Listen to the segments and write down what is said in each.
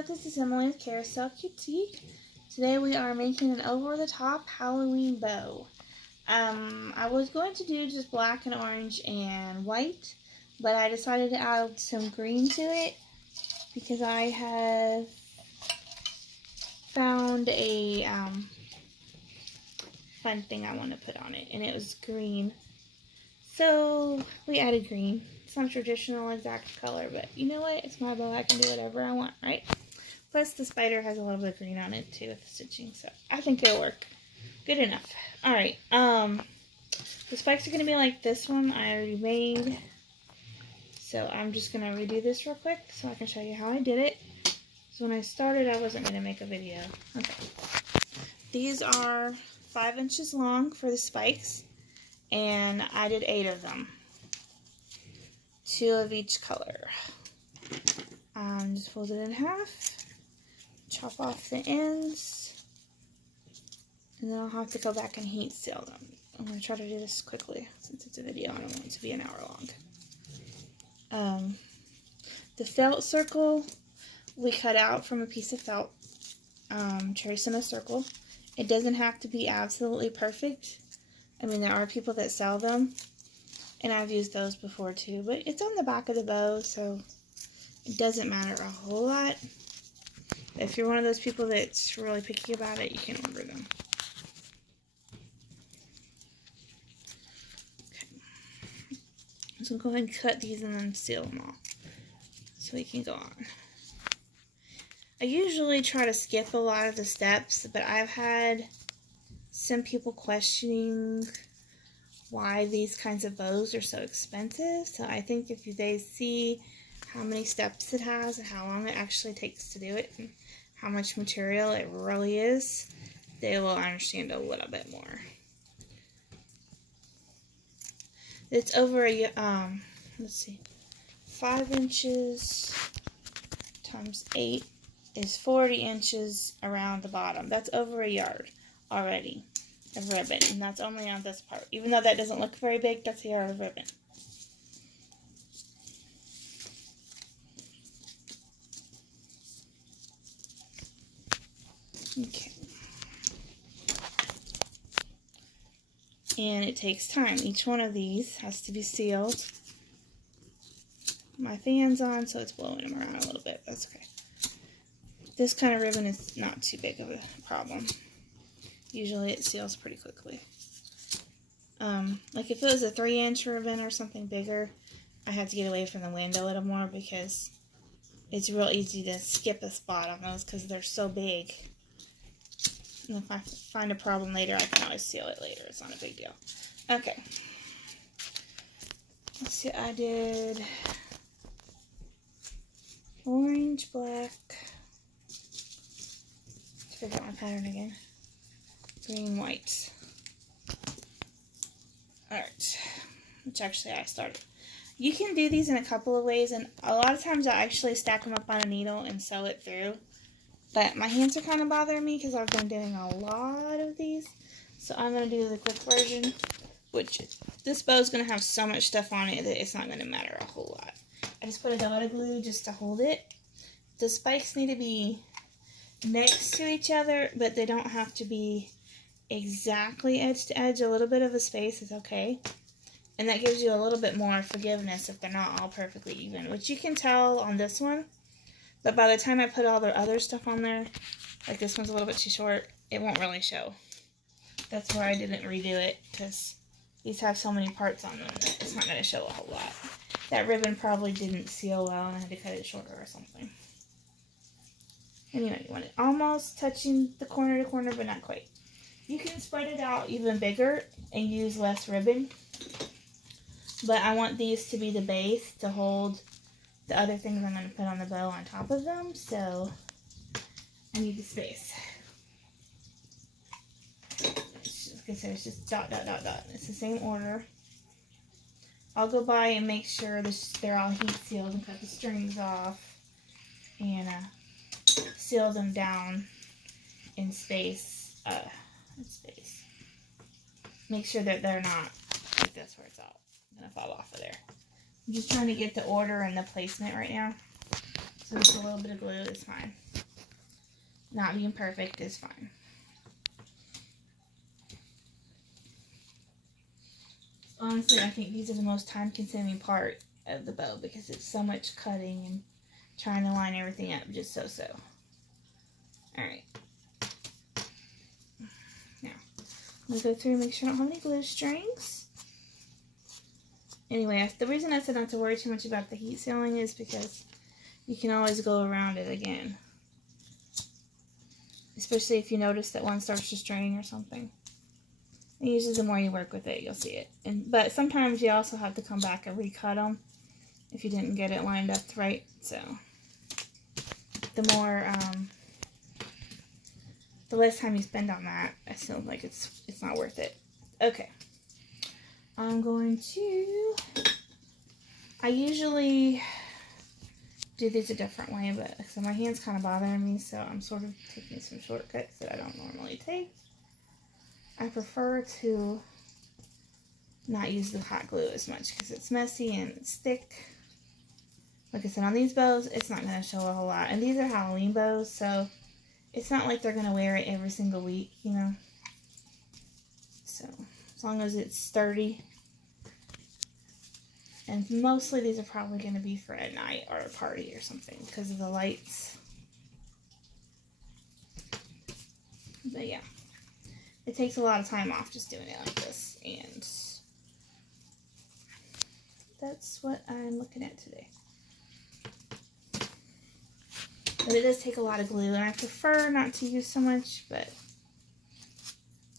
Hello, this is Emily with Carousel QT. Today we are making an over-the-top Halloween bow. I was going to do just black and orange and white, but I decided to add some green to it because I have found a fun thing I want to put on it, and it was green. So we added green. It's not traditional exact color, but you know what? It's my bow. I can do whatever I want, right? Plus the spider has a little bit of green on it too with the stitching, so I think it'll work. Good enough. Alright, the spikes are going to be like this one I already made. So I'm just going to redo this real quick so I can show you how I did it. So when I started, I wasn't going to make a video. Okay. These are 5 inches long for the spikes, and I did 8 of them. 2 of each color. Just fold it in half. Chop off the ends. And then I'll have to go back and heat seal them. I'm going to try to do this quickly since it's a video. I don't want it to be an hour long. The felt circle we cut out from a piece of felt. Trace in a circle. It doesn't have to be absolutely perfect. I mean, there are people that sell them, and I've used those before too, but it's on the back of the bow, so it doesn't matter a whole lot. If you're one of those people that's really picky about it, you can order them. Okay. So go ahead and cut these and then seal them all so we can go on. I usually try to skip a lot of the steps, but I've had some people questioning why these kinds of bows are so expensive. So I think if they see how many steps it has and how long it actually takes to do it and how much material it really is, they will understand a little bit more. It's over a, let's see, 5 inches times 8 is 40 inches around the bottom. That's over a yard already of ribbon, and that's only on this part. Even though that doesn't look very big, that's a yard of ribbon. Okay. And it takes time. Each one of these has to be sealed. My fan's on, so it's blowing them around a little bit. That's okay. This kind of ribbon is not too big of a problem. Usually it seals pretty quickly. Like if it was a 3-inch ribbon or something bigger, I have to get away from the wind a little more because it's real easy to skip a spot on those because they're so big. And if I find a problem later, I can always seal it later. It's not a big deal. Okay. Let's see, I did orange, black. Let's figure out my pattern again. Green, white. Alright. Which actually I started. You can do these in a couple of ways, and a lot of times I actually stack them up on a needle and sew it through. But my hands are kind of bothering me because I've been doing a lot of these. So I'm going to do the quick version, which this bow is going to have so much stuff on it that it's not going to matter a whole lot. I just put a dot of glue just to hold it. The spikes need to be next to each other, but they don't have to be exactly edge to edge. A little bit of a space is okay. And that gives you a little bit more forgiveness if they're not all perfectly even, which you can tell on this one. But by the time I put all the other stuff on there, like this one's a little bit too short, it won't really show. That's why I didn't redo it, because these have so many parts on them that it's not going to show a whole lot. That ribbon probably didn't seal well and I had to cut it shorter or something. Anyway, you want it almost touching the corner to corner, but not quite. You can spread it out even bigger and use less ribbon. But I want these to be the base to hold the other things I'm going to put on the bow on top of them, so I need the space. It's just dot, dot, dot, dot. It's the same order. I'll go by and make sure they're all heat sealed and cut the strings off and seal them down in space. Make sure that they're not like this where it's all going to fall off of there. I'm just trying to get the order and the placement right now. So just a little bit of glue is fine. Not being perfect is fine. Honestly, I think these are the most time-consuming part of the bow because it's so much cutting and trying to line everything up just so. Alright. Now, I'm going to go through and make sure I don't have any glue strings. Anyway, the reason I said not to worry too much about the heat sealing is because you can always go around it again. Especially if you notice that one starts to strain or something. And usually the more you work with it, you'll see it. But sometimes you also have to come back and recut them if you didn't get it lined up right. So the more, the less time you spend on that, I feel like it's not worth it. Okay. I'm going to, I usually do these a different way, but so my hand's kind of bothering me, so I'm sort of taking some shortcuts that I don't normally take. I prefer to not use the hot glue as much because it's messy and it's thick. Like I said, on these bows, it's not going to show a whole lot. And these are Halloween bows, so it's not like they're going to wear it every single week, you know. So, as long as it's sturdy. And mostly these are probably going to be for at night or a party or something because of the lights. But yeah. It takes a lot of time off just doing it like this, and that's what I'm looking at today. But it does take a lot of glue, and I prefer not to use so much, but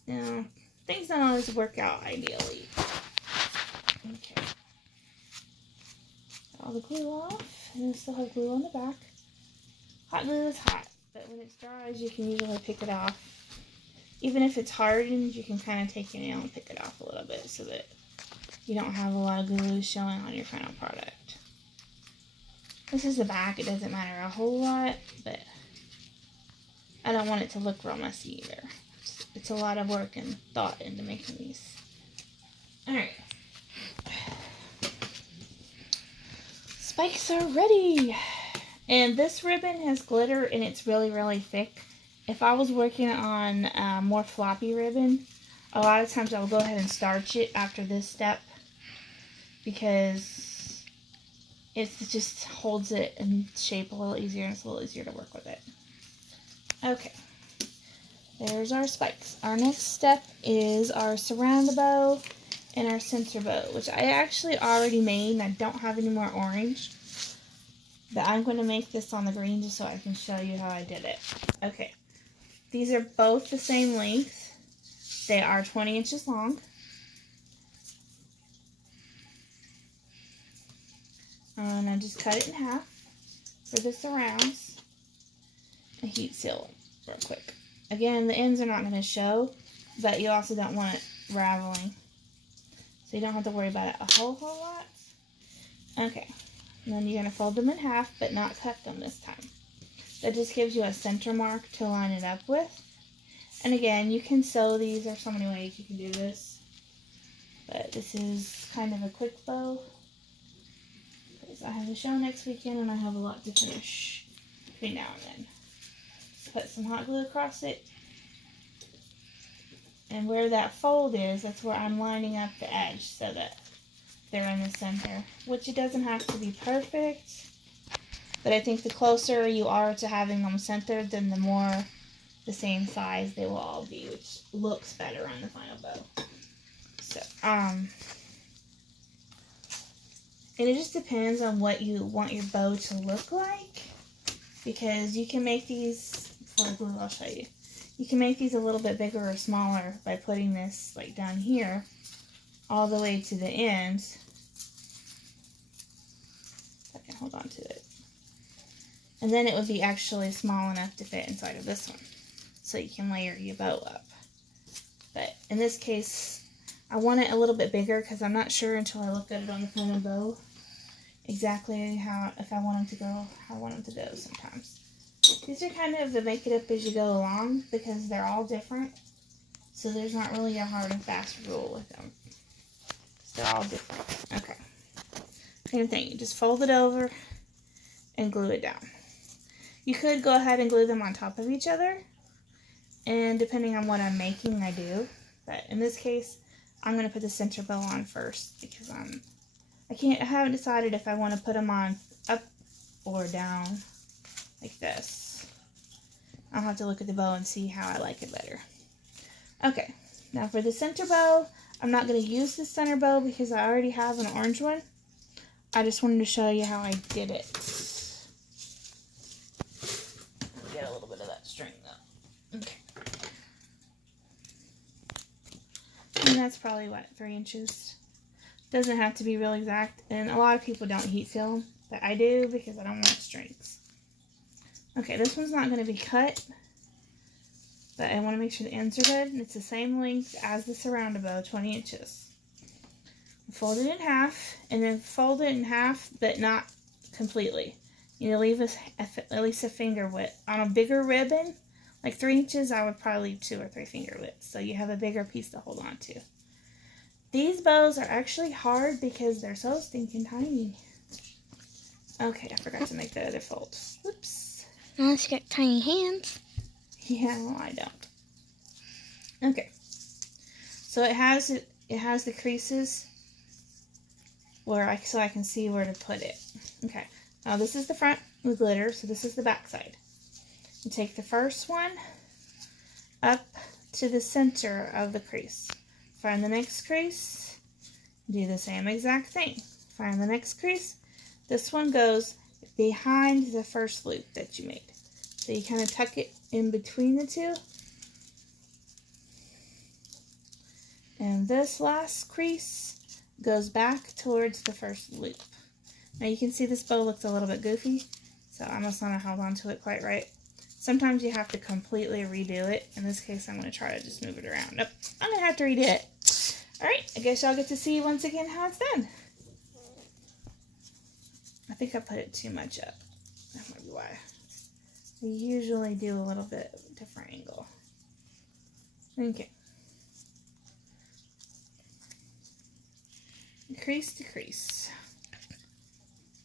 you know, things don't always work out ideally. Okay. All the glue off, and I still have glue on the back. Hot glue is hot, but when it's dries, you can usually pick it off. Even if it's hardened, you can kind of take your nail and pick it off a little bit so that you don't have a lot of glue showing on your final product. This is the back. It doesn't matter a whole lot, but I don't want it to look real messy either. It's a lot of work and thought into making these. Alright. Spikes are ready! And this ribbon has glitter and it's really, really thick. If I was working on more floppy ribbon, a lot of times I'll go ahead and starch it after this step because it just holds it in shape a little easier and it's a little easier to work with it. Okay, there's our spikes. Our next step is our surround bow and our center bow, which I actually already made and I don't have any more orange. But I'm going to make this on the green just so I can show you how I did it. Okay. These are both the same length. They are 20 inches long. And I just cut it in half for the surrounds and heat seal real quick. Again, the ends are not going to show, but you also don't want it raveling. So you don't have to worry about it a whole lot. Okay. And then you're going to fold them in half, but not cut them this time. That just gives you a center mark to line it up with. And again, you can sew these. There's so many ways you can do this. But this is kind of a quick bow. Because I have a show next weekend and I have a lot to finish between now and then. Put some hot glue across it. And where that fold is, that's where I'm lining up the edge so that they're in the center. Which it doesn't have to be perfect. But I think the closer you are to having them centered, then the more the same size they will all be, which looks better on the final bow. So, and it just depends on what you want your bow to look like, because you can make these, before I glue, I'll show you. You can make these a little bit bigger or smaller by putting this like down here, all the way to the end. I can hold on to it. And then it would be actually small enough to fit inside of this one. So you can layer your bow up. But in this case, I want it a little bit bigger because I'm not sure until I look at it on the final bow exactly how, if I want them to go, how I want them to go sometimes. These are kind of the make it up as you go along because they're all different. So there's not really a hard and fast rule with them. So they're all different. Okay. Same thing. You just fold it over and glue it down. You could go ahead and glue them on top of each other, and depending on what I'm making, I do. But in this case, I'm going to put the center bow on first because I haven't decided if I want to put them on up or down like this. I'll have to look at the bow and see how I like it better. Okay, now for the center bow, I'm not going to use the center bow because I already have an orange one. I just wanted to show you how I did it. Get a little bit of that string though. Okay. And that's probably, what, 3 inches? Doesn't have to be real exact, and a lot of people don't heat seal them, but I do because I don't want strings. Okay, this one's not going to be cut, but I want to make sure the ends are good, and it's the same length as the surround bow, 20 inches. Fold it in half, and then fold it in half, but not completely. You know, leave at least a finger width. On a bigger ribbon, like 3 inches, I would probably leave 2 or 3 finger widths, so you have a bigger piece to hold on to. These bows are actually hard because they're so stinking tiny. Okay, I forgot to make the other fold. Whoops. Unless you got tiny hands. Yeah, well, I don't. Okay. So it has the creases so I can see where to put it. Okay. Now this is the front with glitter, so this is the back side. You take the first one up to the center of the crease. Find the next crease, do the same exact thing. Find the next crease. This one goes behind the first loop that you made. So you kind of tuck it in between the two. And this last crease goes back towards the first loop. Now you can see this bow looks a little bit goofy, so I must not have held on to it quite right. Sometimes you have to completely redo it. In this case, I'm going to try to just move it around. Nope, I'm going to have to redo it. Alright, I guess y'all get to see once again how it's done. I think I put it too much up. That might be why. I usually do a little bit of a different angle. Okay. Crease to crease.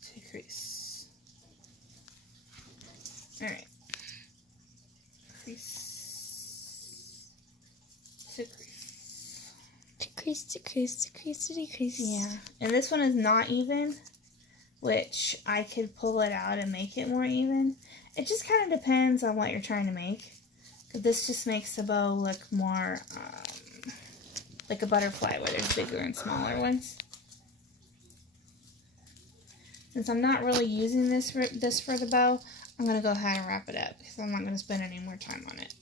To crease. Alright. Crease. To crease. To crease, to crease, to crease, to decrease. Yeah. And this one is not even, which I could pull it out and make it more even. It just kind of depends on what you're trying to make. This just makes the bow look more like a butterfly where there's bigger and smaller ones. Since I'm not really using this for the bow, I'm going to go ahead and wrap it up because I'm not going to spend any more time on it.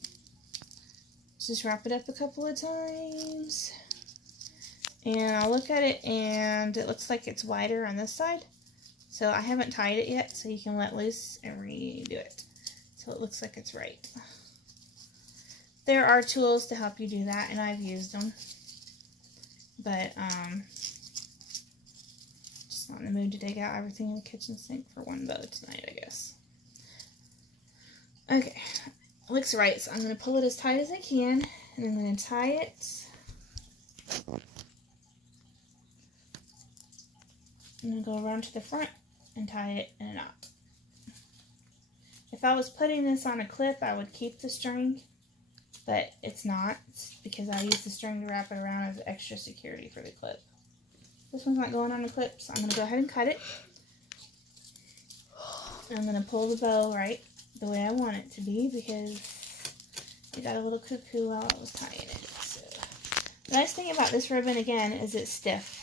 Just wrap it up a couple of times. And I'll look at it and it looks like it's wider on this side. So I haven't tied it yet, so you can let loose and redo it so it looks like it's right. There are tools to help you do that, and I've used them. But just not in the mood to dig out everything in the kitchen sink for one bow tonight, I guess. Okay, it looks right, so I'm going to pull it as tight as I can, and I'm going to tie it. I'm going to go around to the front and tie it in a knot. If I was putting this on a clip, I would keep the string, but it's not because I use the string to wrap it around as extra security for the clip. This one's not going on the clip, so I'm going to go ahead and cut it. And I'm going to pull the bow right the way I want it to be because it got a little cuckoo while I was tying it. So, the nice thing about this ribbon, again, is it's stiff.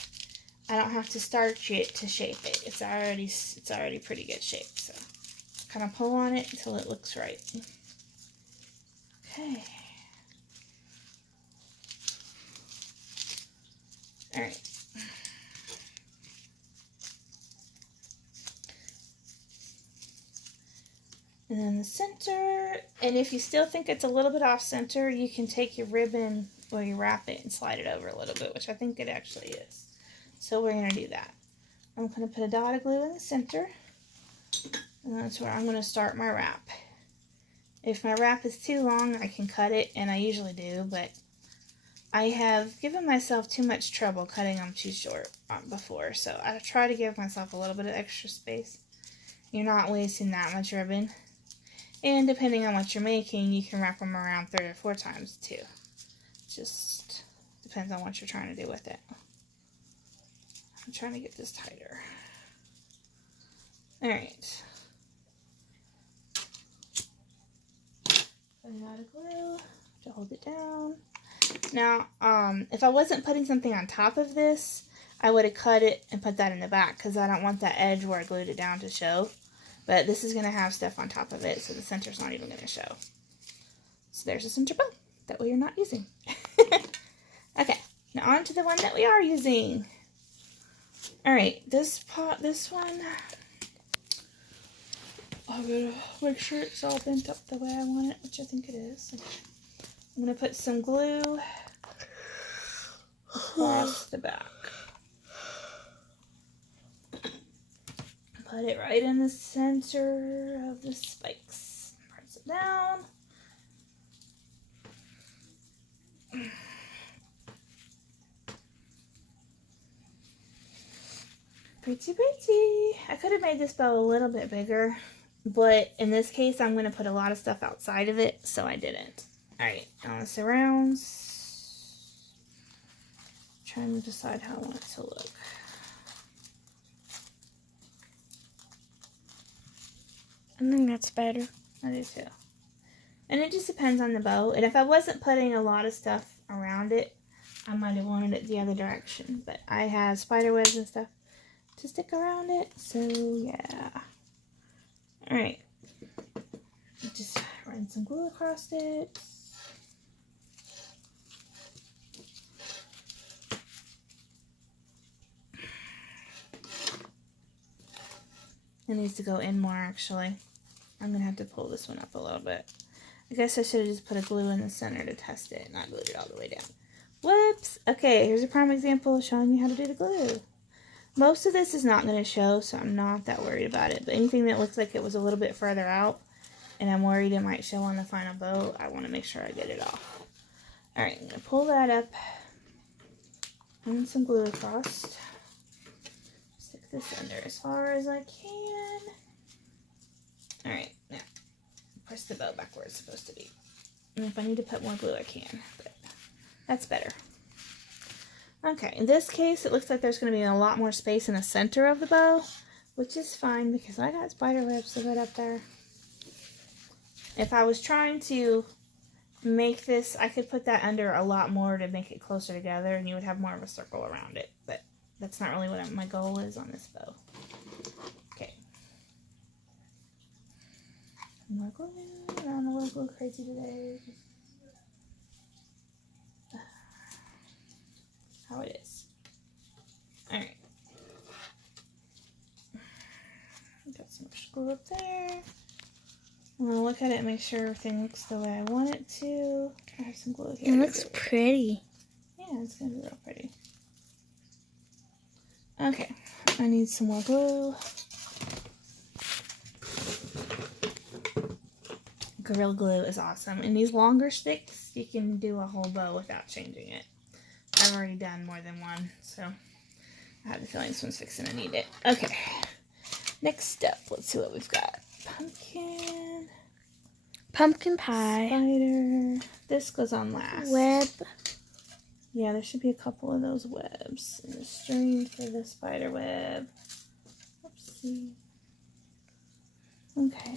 I don't have to starch it to shape it. It's already pretty good shape. So kind of pull on it until it looks right. Okay. All right. And then the center, and if you still think it's a little bit off center, you can take your ribbon or you wrap it and slide it over a little bit, which I think it actually is. So we're going to do that. I'm going to put a dot of glue in the center, and that's where I'm going to start my wrap. If my wrap is too long, I can cut it, and I usually do, but I have given myself too much trouble cutting them too short before, so I try to give myself a little bit of extra space. You're not wasting that much ribbon. And depending on what you're making, you can wrap them around 3 or 4 times too. Just depends on what you're trying to do with it. I'm trying to get this tighter. Alright. Put a lot of glue to hold it down. Now, if I wasn't putting something on top of this, I would have cut it and put that in the back because I don't want that edge where I glued it down to show. But this is going to have stuff on top of it, so the center's not even going to show. So there's a center bow that we are not using. Okay, now on to the one that we are using. Alright, this one, I'm going to make sure it's all bent up the way I want it, which I think it is. I'm going to put some glue across the back. Put it right in the center of the spikes. Press it down. Pretty, pretty. I could have made this bow a little bit bigger, but in this case, I'm going to put a lot of stuff outside of it, so I didn't. Alright, on the surrounds. Trying to decide how I want it to look. I think that's better. I do too. And it just depends on the bow. And if I wasn't putting a lot of stuff around it, I might have wanted it the other direction. But I have spider webs and stuff to stick around it. So, yeah. Alright. Just run some glue across it. It needs to go in more, actually. I'm going to have to pull this one up a little bit. I guess I should have just put a glue in the center to test it, not glued it all the way down. Whoops! Okay, here's a prime example of showing you how to do the glue. Most of this is not going to show, so I'm not that worried about it. But anything that looks like it was a little bit further out, and I'm worried it might show on the final bow, I want to make sure I get it off. Alright, I'm going to pull that up. And some glue across. Stick this under as far as I can. Alright, now press the bow back where it's supposed to be. And if I need to put more glue, I can, but that's better. Okay, in this case, it looks like there's going to be a lot more space in the center of the bow, which is fine because I got spider webs to put up there. If I was trying to make this, I could put that under a lot more to make it closer together, and you would have more of a circle around it, but that's not really what my goal is on this bow. Okay. More glue. I'm a little glue crazy today. How it is. Alright. Got some glue up there. I'm going to look at it and make sure everything looks the way I want it to. I have some glue here. It looks pretty. Yeah, it's going to be real pretty. Okay, I need some more glue. Gorilla Glue is awesome. And these longer sticks, you can do a whole bow without changing it. I've already done more than one, so I have the feeling this one's fixing to need it. Okay, next up, let's see what we've got. Pumpkin. Pumpkin pie. Spider. This goes on last. Web. Yeah, there should be a couple of those webs in the string for the spider web. Oopsie. Okay.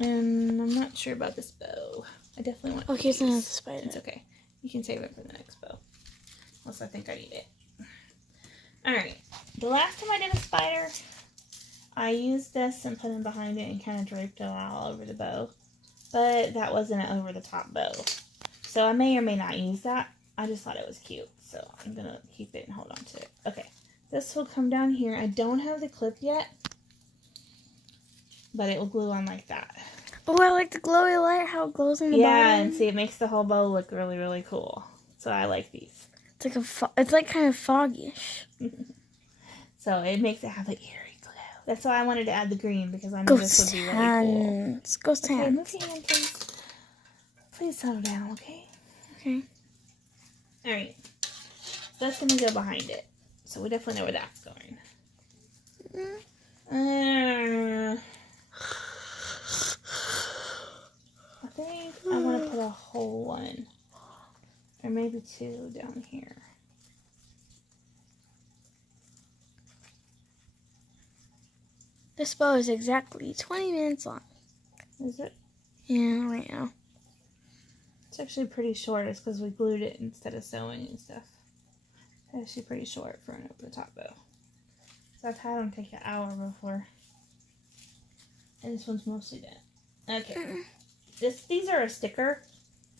And I'm not sure about this bow. I definitely want Oh, here's these. another spider. It's okay. You can save it for the next bow. Unless I think I need it. Alright. The last time I did a spider, I used this and put it behind it and kind of draped it all over the bow. But that wasn't an over-the-top bow. So I may or may not use that. I just thought it was cute. So I'm going to keep it and hold on to it. Okay. This will come down here. I don't have the clip yet. But it will glue on like that. Oh, I like the glowy light, how it glows in the bottom. Yeah, and see, it makes the whole bow look really, really cool. So I like these. It's like kind of foggish. So it makes it have an eerie glow. That's why I wanted to add the green, because I knew this would be really cool. Ghost Okay, hands. move your hand, please. Please settle down, okay? Okay. Alright. That's going to go behind it. So we definitely know where that's going. do 2 down here. This bow is exactly 20 minutes long. Is it? Yeah, right now. It's actually pretty short. It's because we glued it instead of sewing and stuff. It's actually pretty short for an over-the-top bow. So I've had them take an hour before. And this one's mostly done. Okay. These are a sticker.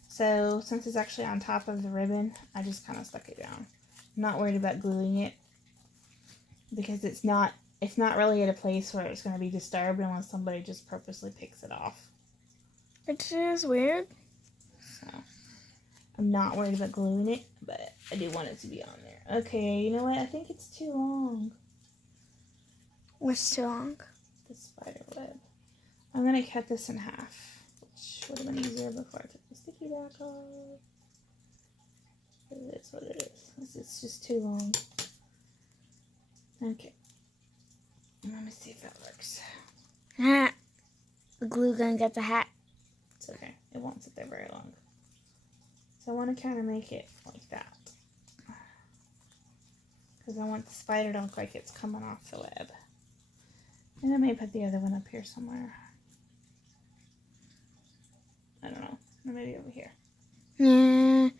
So since it's actually on top of the ribbon, I just kind of stuck it down. I'm not worried about gluing it. Because it's not really at a place where it's going to be disturbed unless somebody just purposely picks it off. Which is weird. So I'm not worried about gluing it, but I do want it to be on there. Okay, you know what? I think it's too long. What's too long? The spider web. I'm going to cut this in half, which would have been easier before I took the sticky back off. It is what it is. It's just too long. Okay. Let me see if that works. Hat. The glue gun got the hat. It's okay. It won't sit there very long. So I want to kind of make it like that. Because I want the spider to look like it's coming off the web. And I may put the other one up here somewhere. I don't know. Or maybe over here. Yeah.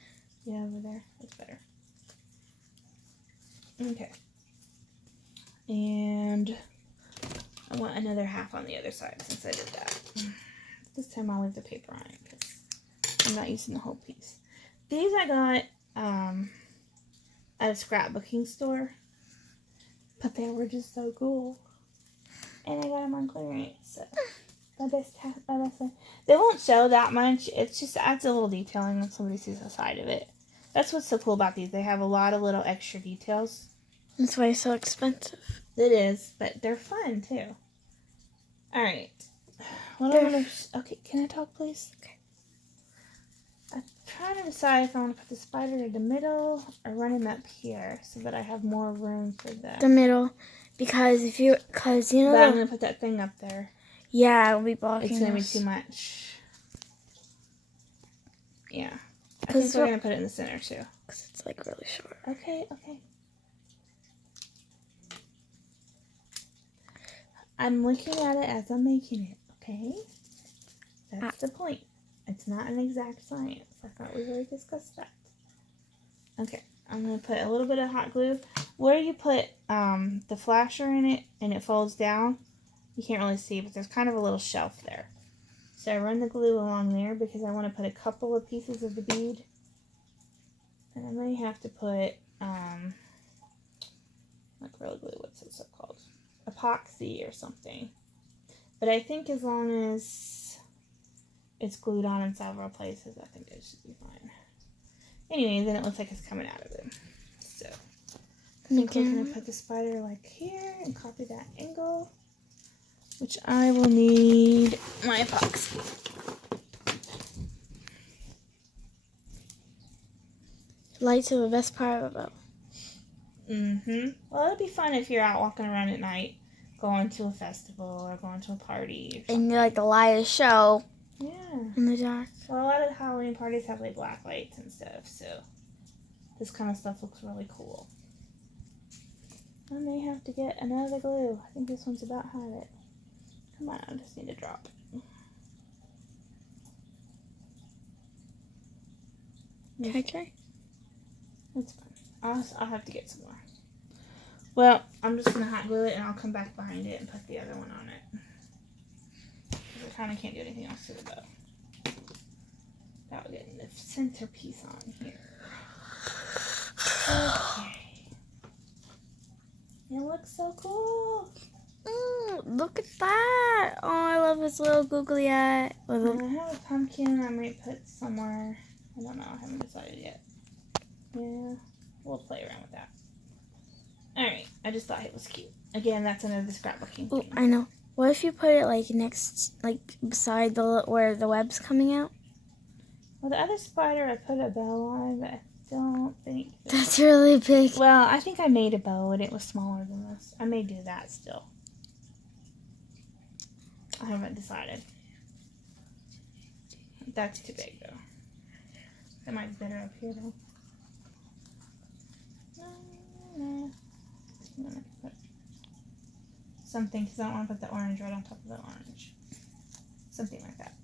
Yeah, over there. That's better. Okay. And I want another half on the other side since I did that. This time I'll leave the paper on it because I'm not using the whole piece. These I got at a scrapbooking store, but they were just so cool. And I got them on clearance, so my best friend. They won't show that much. It just adds a little detailing when somebody sees the side of it. That's what's so cool about these. They have a lot of little extra details. That's why it's so expensive. It is, but they're fun too. All right. What I'm gonna. Okay, can I talk, please? Okay. I'm trying to decide if I want to put the spider in the middle or run him up here so that I have more room for The middle, because you know. But I'm gonna put that thing up there. Yeah, it'll be blocking. It's gonna be us. too much. Yeah. I 'Cause think we're gonna put it in the center too. Because it's like really short. Okay. I'm looking at it as I'm making it, okay? That's the point. It's not an exact science. I thought we already discussed that. Okay, I'm going to put a little bit of hot glue. Where you put the flasher in it and it folds down, you can't really see, but there's kind of a little shelf there. So I run the glue along there because I want to put a couple of pieces of the bead. And I may have to put, like Gorilla Glue, what's it so called? Epoxy or something. But I think as long as it's glued on in several places, I think it should be fine. Anyway, then it looks like it's coming out of it. So I think we're going to put the spider like here and copy that angle, which I will need my epoxy. Lights are the best part of it. Well, it'd be fun if you're out walking around at night, going to a festival or going to a party or something. And you're like the lightest show. Yeah. In the dark. Well, a lot of the Halloween parties have like black lights and stuff, so this kind of stuff looks really cool. I may have to get another glue. I think this one's about had it. Come on, I just need to drop it. Okay. That's fine. I'll have to get some more. Well, I'm just going to hot glue it and I'll come back behind it and put the other one on it. I kind of can't do anything else to the bow. Now we're getting the centerpiece on here. Okay. It looks so cool. Look at that. Oh, I love this little googly eye. And I have a pumpkin I might put somewhere. I don't know. I haven't decided yet. Yeah. We'll play around with that. Alright. I just thought it was cute. Again, that's another scrapbooking Oh, thing. I know. What if you put it like next, like beside the where the web's coming out? Well, the other spider I put a bow on, but I don't think... That's really big. Well, I think I made a bow and it was smaller than this. I may do that still. I haven't decided. That's too big, though. That might be better up here, though. I'm gonna put something because I don't want to put the orange right on top of the orange. Something like that.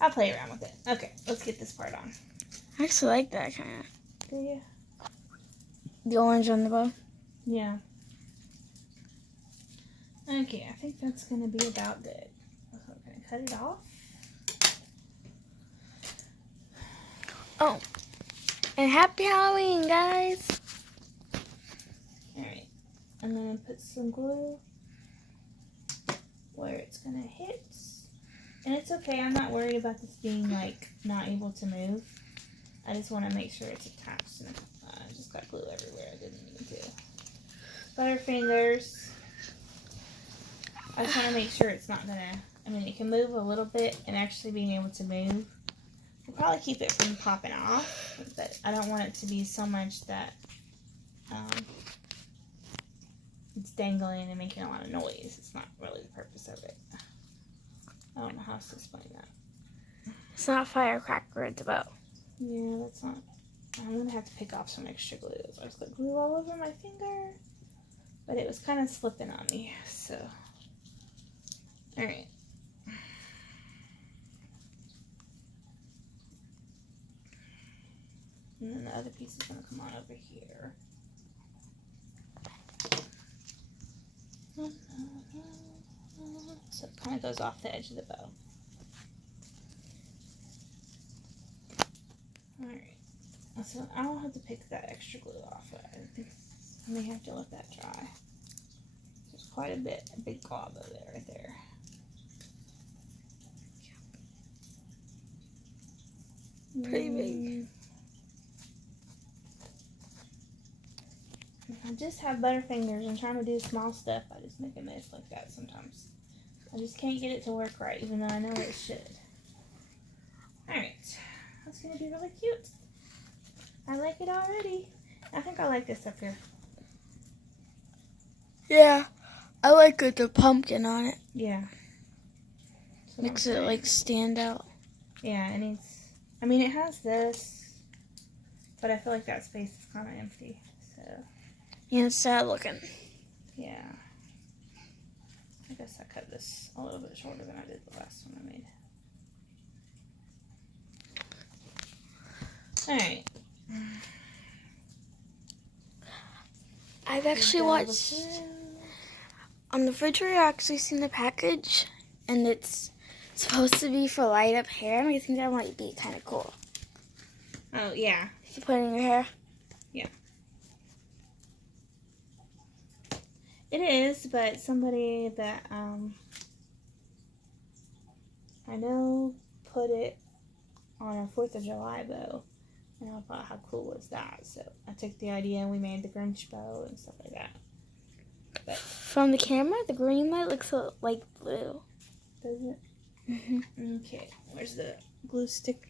I'll play around with it. Okay, let's get this part on. I actually like that kind of. Do you? The orange on the bow. Yeah. Okay, I think that's gonna be about good. So I'm gonna cut it off. Oh, and happy Halloween, guys! Alright, I'm gonna put some glue where it's gonna hit. And it's okay, I'm not worried about this being like not able to move. I just want to make sure it's attached. And I just got glue everywhere, I didn't need to. Butterfingers. I just want to make sure it's not gonna, I mean it can move a little bit and actually being able to move. We'll probably keep it from popping off, but I don't want it to be so much that it's dangling and making a lot of noise. It's not really the purpose of it. I don't know how else to explain that. It's not firecracker, it's a bow. Yeah, that's not. I'm going to have to pick off some extra glue. So I just got glue all over my finger. But it was kind of slipping on me, so. Alright. And then the other piece is going to come on over here. So it kind of goes off the edge of the bow. Alright. So I'll have to pick that extra glue off. I may have to let that dry. There's quite a big glob of it right there. Pretty big. If I just have butterfingers and trying to do small stuff, I just make a mess like that sometimes. I just can't get it to work right, even though I know it should. Alright. That's going to be really cute. I like it already. I think I like this up here. Yeah, I like with the pumpkin on it. Yeah. So Makes it like stand out. Yeah, it needs, I mean it has this, but I feel like that space is kind of empty, so. Yeah, it's sad looking. Yeah. I guess I cut this a little bit shorter than I did the last one I made. Alright. I've actually watched on the refrigerator. I actually seen the package, and it's supposed to be for light up hair. And I think that might be kind of cool. Oh yeah. To put in your hair. Yeah. It is, but somebody that I know put it on a 4th of July bow. And I thought, how cool was that? So I took the idea and we made the Grinch bow and stuff like that. But From the camera, the green light looks like blue. does it? Mm-hmm. Okay, where's the glue stick?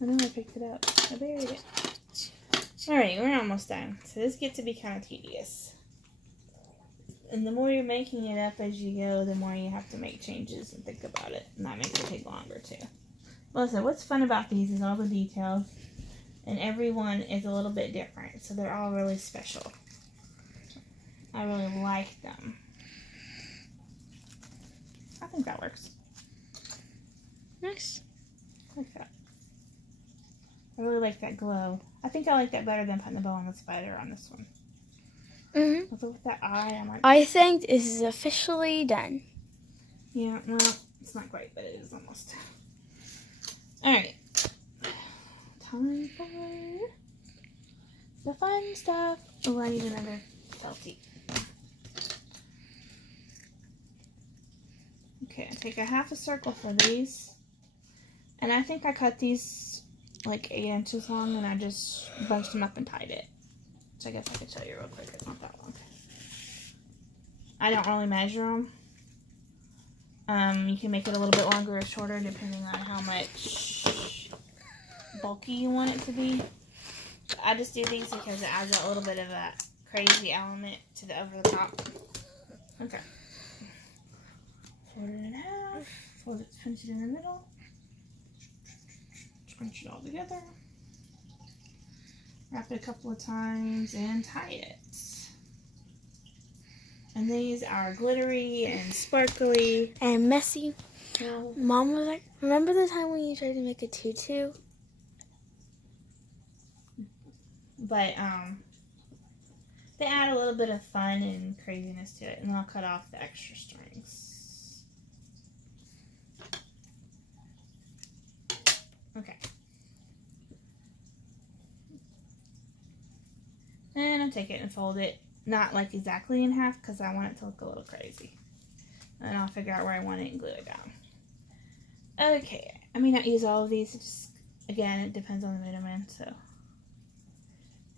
I know I picked it up. I buried it. Alright, we're almost done. So this gets to be kind of tedious. And the more you're making it up as you go, the more you have to make changes and think about it. And that makes it take longer too. Listen, what's fun about these is all the details. And every one is a little bit different. So they're all really special. I really like them. I think that works. Nice. I like that. I really like that glow. I think I like that better than putting the bow on the spider on this one. Mm-hmm. Also with that eye, I'm like... I think this is officially done. Yeah, well, it's not quite, but it is almost. Alright. Time for the fun stuff. Oh, I need another selfie. Okay, I take a half a circle for these. And I think I cut these like 8 inches long and I just bunched them up and tied it. So I guess I could show you real quick. It's not that long. I don't really measure them. You can make it a little bit longer or shorter depending on how much bulky you want it to be. I just do these because it adds a little bit of a crazy element to the over the top. Okay. Fold it in half. Fold it, pinch it in the middle. Scrunch it all together. wrap it a couple of times, and tie it. And these are glittery and sparkly. And messy. Well, Mom was like, remember the time when you tried to make a tutu? but they add a little bit of fun and craziness to it. And I'll cut off the extra strings. Okay. And I'll take it and fold it, not like exactly in half because I want it to look a little crazy. And I'll figure out where I want it and glue it down. Okay, I may not use all of these. It just, again, it depends on the vitamin, so.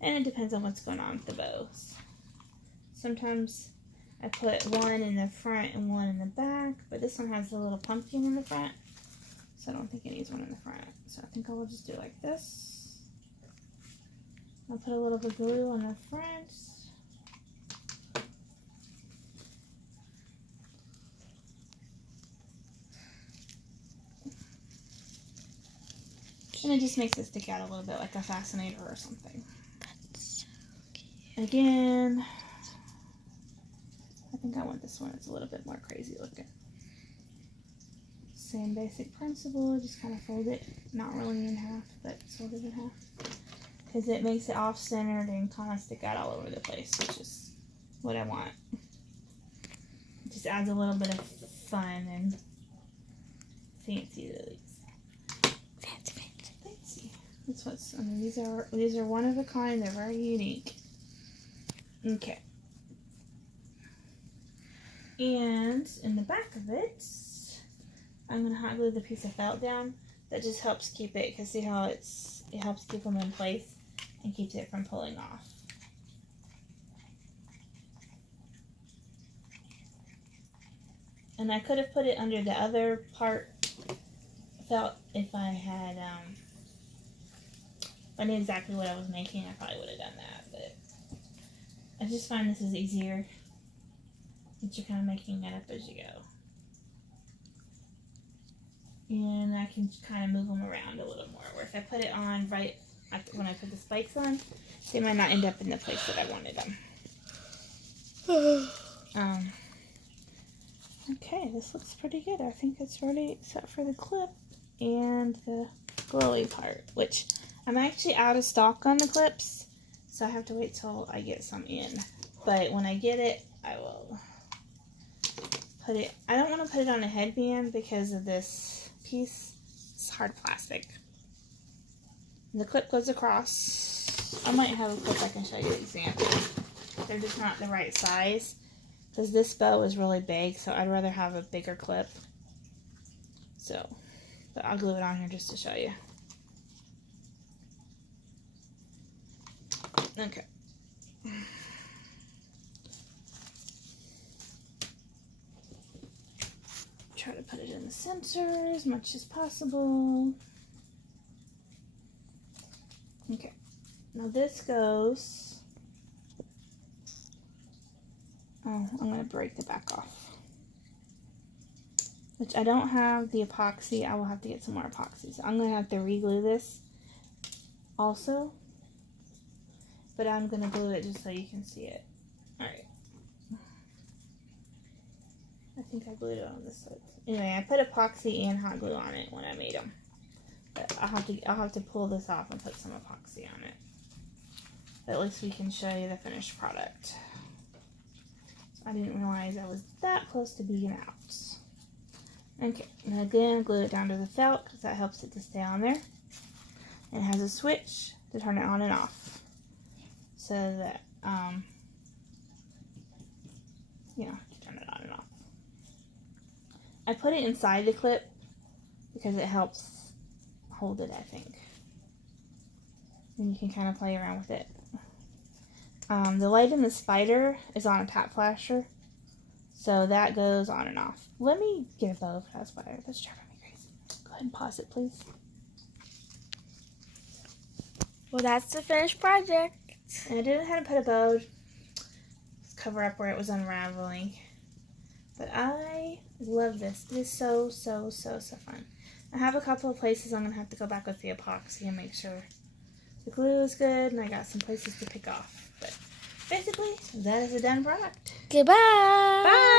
And it depends on what's going on with the bows. Sometimes I put one in the front and one in the back, but this one has a little pumpkin in the front, so I don't think it needs one in the front. So I think I will just do it like this. I'll put a little bit of glue on the front. And it just makes it stick out a little bit like a fascinator or something. That's so cute. Again, I think I want this one. It's a little bit more crazy looking. Same basic principle, just kind of fold it, not really in half, but sort of in half. Because it makes it off-centered and kind of stick out all over the place, which is what I want. It just adds a little bit of fun and fancy to these. Fancy. That's what's. I mean, these are one of a kind. They're very unique. Okay. And in the back of it, I'm gonna hot glue the piece of felt down. That just helps keep it. Cause see how it helps keep them in place and keeps it from pulling off. And I could have put it under the other part felt if I had, if I knew exactly what I was making, I probably would have done that, but I just find this is easier, that you're kind of making it up as you go. And I can kind of move them around a little more, where if I put it on right when I put the spikes on, they might not end up in the place that I wanted them. Okay, this looks pretty good. I think it's ready except for the clip and the glowy part, which I'm actually out of stock on the clips, so I have to wait till I get some in. But when I get it, I will put it. I don't want to put it on a headband because of this piece. It's hard plastic. The clip goes across. I might have a clip I can show you an example. They're just not the right size. Because this bow is really big, so I'd rather have a bigger clip. So, but I'll glue it on here just to show you. Okay. Try to put it in the center as much as possible. Okay. Now this goes... Oh, I'm going to break the back off. Which I don't have the epoxy. I will have to get some more epoxy. So I'm going to have to re-glue this also. But I'm going to glue it just so you can see it. Alright. I think I glued it on this side. Anyway, I put epoxy and hot glue on it when I made them. But I'll have to pull this off and put some epoxy on it. But at least we can show you the finished product. I didn't realize I was that close to being out. Okay, and again, glue it down to the felt because that helps it to stay on there. And it has a switch to turn it on and off. So that, you know, to turn it on and off. I put it inside the clip because it helps hold it, I think. And you can kind of play around with it. The light in the spider is on a tap flasher, so that goes on and off. Let me get a bow for that spider. That's driving me crazy. Go ahead and pause it, please. Well, that's the finished project. And I didn't have to put a bow to cover up where it was unraveling. But I love this. It is so, so, so, so fun. I have a couple of places I'm going to have to go back with the epoxy and make sure The glue is good, and I got some places to pick off. But basically, that is a done product. Goodbye. Bye!